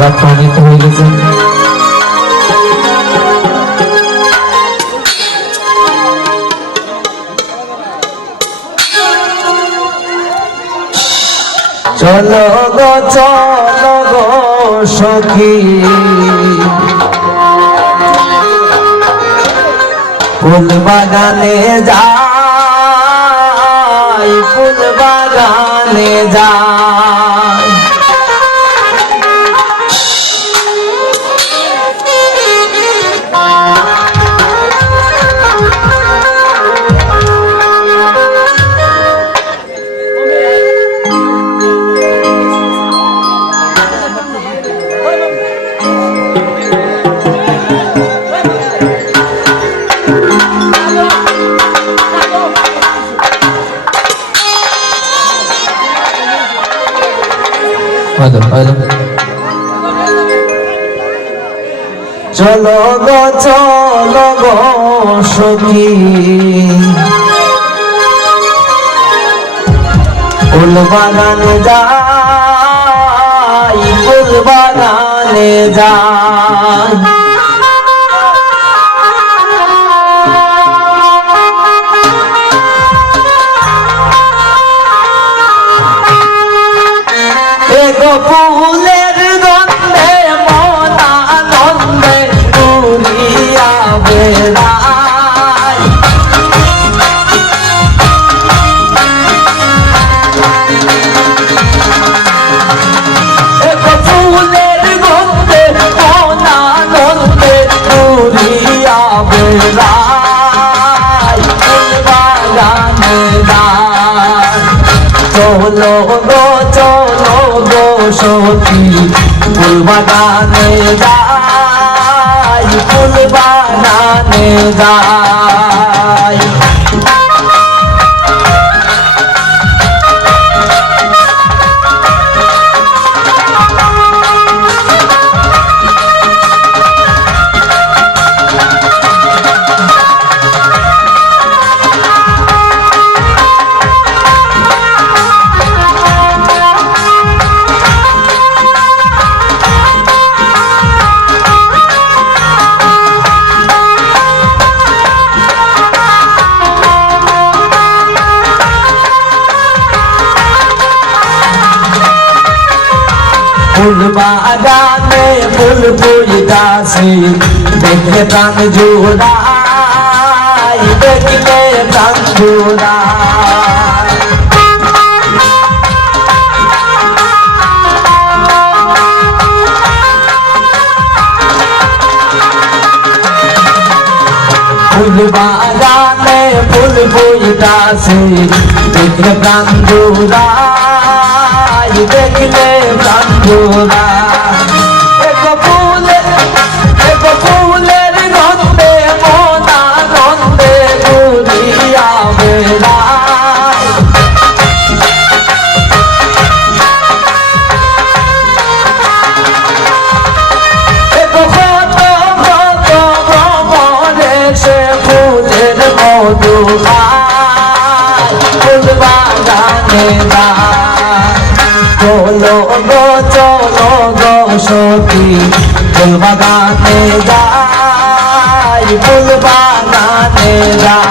রাত্রান্বিত হয়ে গেছে। চলো গো চলো গো সখী ফুল বাগানে যাই, ফুল বাগানে যাই। চলো গো চলো গো সখী ফুল বাগানে যাই, ফুল বাগানে যাই। ফুলের গন্ধে মন আনন্দে উড়িয়া বেড়ায়, ফুলের গন্ধে মন আনন্দে উড়িয়া বেড়ায়, ফুল বাগানে যায়। চলো গো চলো গো সখী ফুল বাগানে যাই, ফুল বাগানে যাই। ফুল বাগানে ফুল ফুলিতাছে দেখলে প্রাণ জোড়াই, দেখলে প্রাণ জোড়াই। ফুল বাগানে ফুল ফুলিতাছে দেখলে প্রাণ জোড়াই, দেখলে প্রাণ জোড়াই। ফুলের গন্ধে মন আনন্দে ঘুরিয়া বেড়ায়, কত কত ভ্রমণে সে ফুলের মধু খায়, ফুল বাগানে যায়। চলো গো চলো গো সখী ফুল বাগানে যাই, ফুল বাগানে যাই।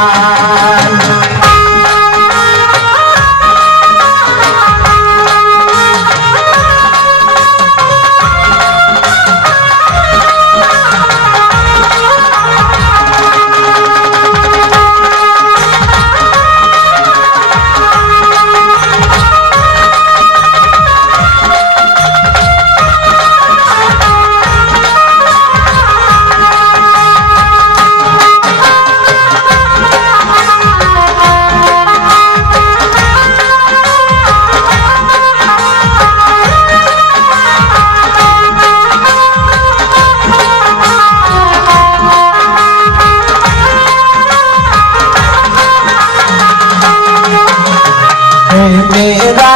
মেরা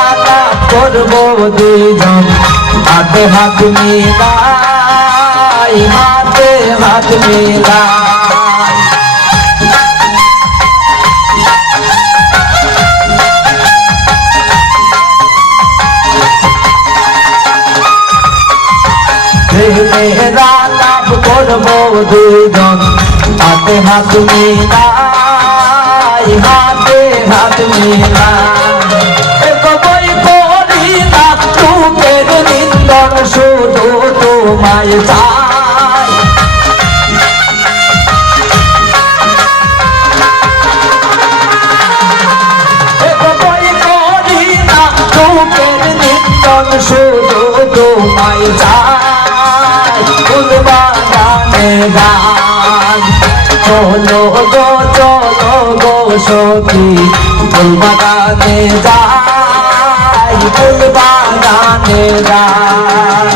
করবো দুজন হাতে হাত মিলাই, হাতে হাত মিলাই। মেয়েরা লাভ করবো দুইজন হাতে হাত মিলাই হাতে হাত মিলাই বই করি না রূপের নিন্দন শুধু তোমায় চাই বই করি না রূপের নিন্দন শুধু তোমায় চাই ফুল বাগানে গান চলো গো সখী ফুল বাগানে যাই ফুল বাগানে যাই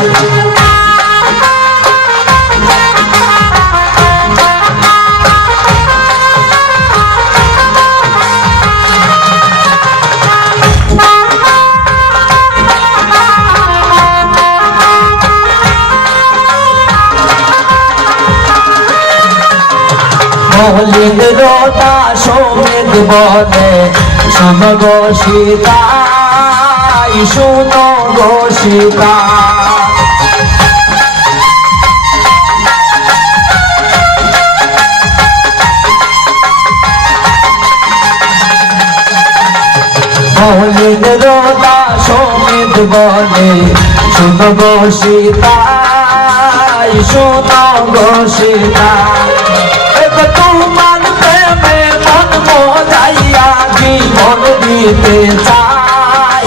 মলিন রোটা সমেত বলে শোনো গো সীতাই শোনো গো সীতা মলিন রোটা সমেত বলে শোনো গো সীতাই শোনো গো সীতা তোমার প্রেমে মন মজাইয়া জীবন দিতে চাই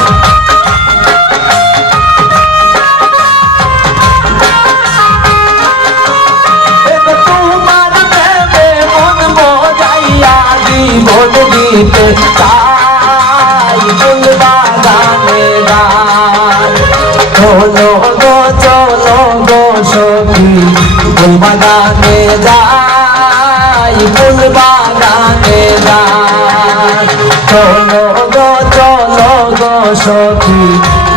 তোমার প্রেমে মন মজাইয়া জীবন দিতে চাই ফুল বাগানে গান চলো গো সখী ফুল বাগানে যাই ফুল বাগানে যাই চলো গো সখী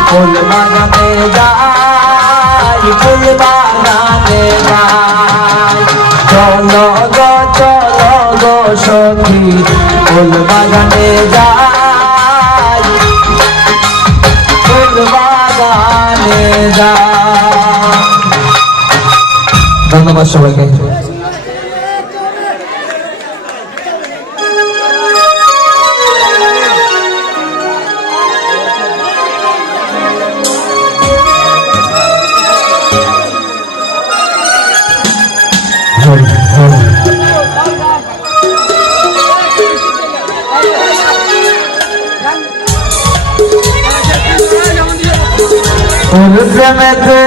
ফুল বাগানে যাই ফুল বাগানে যাই চলো গো সখী ফুল বাগানে যাই ফুল বাগানে যাই। ধন্যবাদ সবাইকে। প্রেমেতে